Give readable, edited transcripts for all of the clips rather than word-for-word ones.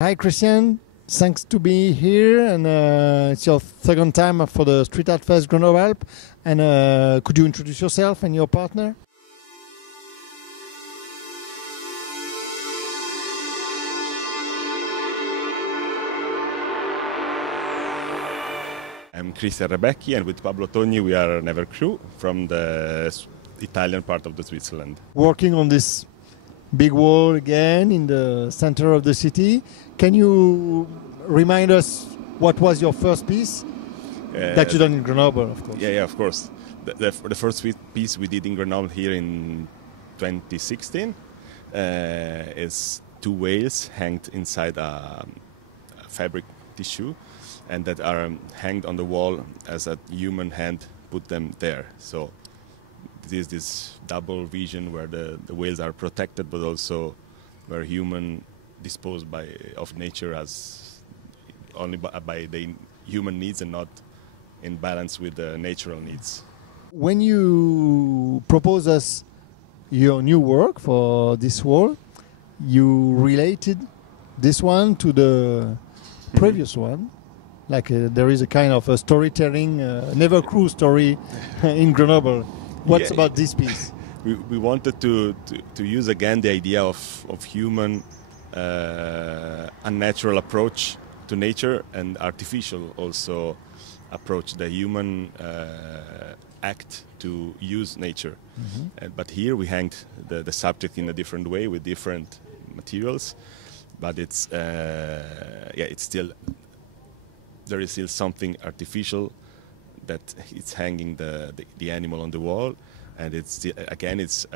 Hi Christian, thanks to be here, and it's your second time for the Street Art Fest Grenoble-Alpes, and could you introduce yourself and your partner? I'm Christian Rebecchi, and with Pablo Togni we are Nevercrew from the Italian part of the Switzerland. Working on this big wall again in the center of the city. Can you remind us what was your first piece that you done in Grenoble, of course? Yeah, of course. The first piece we did in Grenoble here in 2016 is two whales hanged inside a fabric tissue, and that are hanged on the wall as a human hand put them there. So this double vision where the whales are protected, but also where human disposed of nature as only by the human needs and not in balance with the natural needs. When you propose us your new work for this wall, you related this one to the previous one. Like there is a kind of a storytelling, Nevercrew story in Grenoble. What's about this piece? We wanted to use again the idea of human unnatural approach to nature and artificial also approach, the human act to use nature. Mm-hmm. But here we hanged the subject in a different way with different materials, but it's still. There is still something artificial that it's hanging the animal on the wall, and it's still, again it's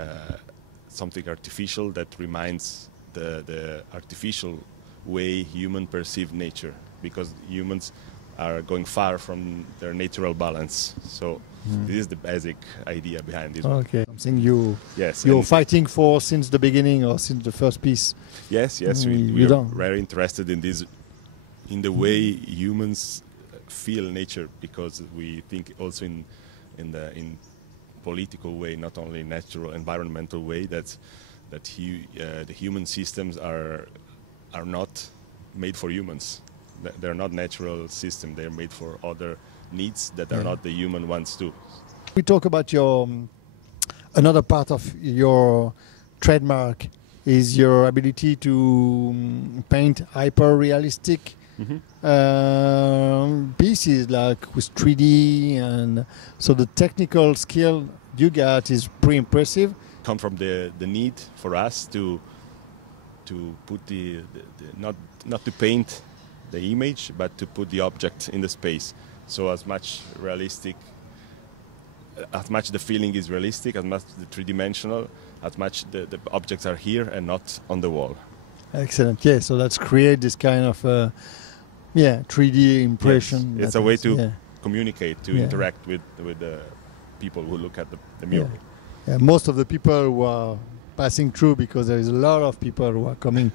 something artificial that reminds the artificial way human perceive nature, because humans are going far from their natural balance. So this is the basic idea behind this. Okay, something you're fighting for since the beginning or since the first piece. Yes, we are very interested in this. In the way humans feel nature, because we think also in political way, not only natural environmental way, that the human systems are not made for humans. They're not natural systems. They're made for other needs that are not the human ones too. We talk about your another part of your trademark is your ability to paint hyper-realistic pieces, like with 3D, and so the technical skill you got is pretty impressive. Come from the need for us to put not to paint the image, but to put the object in the space. So as much the feeling is realistic, as much the three-dimensional, as much the objects are here and not on the wall. Excellent. Yeah, so let's create this kind of 3D impression. Yes. It's a way to communicate, to interact with the people who look at the mural. Yeah, most of the people who are passing through, because there is a lot of people who are coming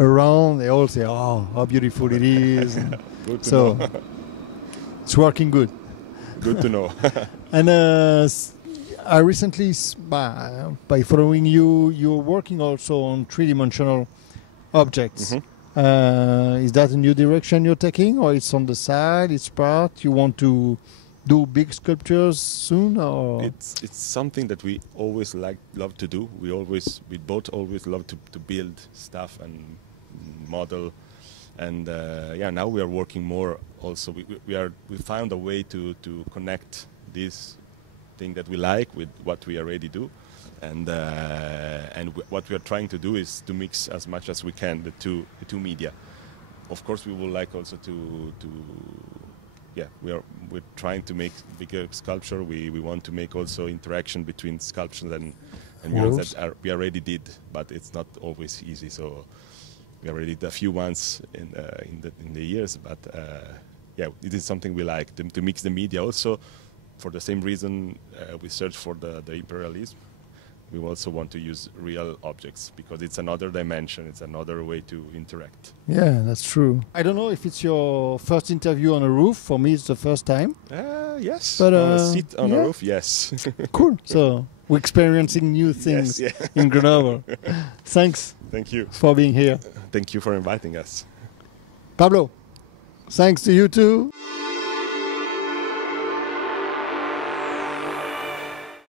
around, they all say, "Oh, how beautiful it is!" Good to know. It's working good. Good to know. And I recently, by following you, you're working also on three-dimensional objects. Mm-hmm. Is that a new direction you're taking, or it's on the side, it's part? You want to do big sculptures soon, or? It's something that we always love to do. We both always love to build stuff and model, and now we are working more. Also, we found a way to connect this thing that we like with what we already do. And what we are trying to do is to mix as much as we can the two media. Of course, we would like also we're trying to make bigger sculpture. We want to make also interaction between sculptures and murals that we already did, but it's not always easy. So we already did a few ones in the years, but it is something we like to mix the media. Also, for the same reason we search for the hyperrealism. We also want to use real objects, because it's another dimension, it's another way to interact. Yeah, that's true. I don't know if it's your first interview on a roof. For me, it's the first time. Yes, but, on a seat on a roof, yes. Cool. So we're experiencing new things in Grenoble. Thanks. Thank you for being here. Thank you for inviting us. Pablo, thanks to you too.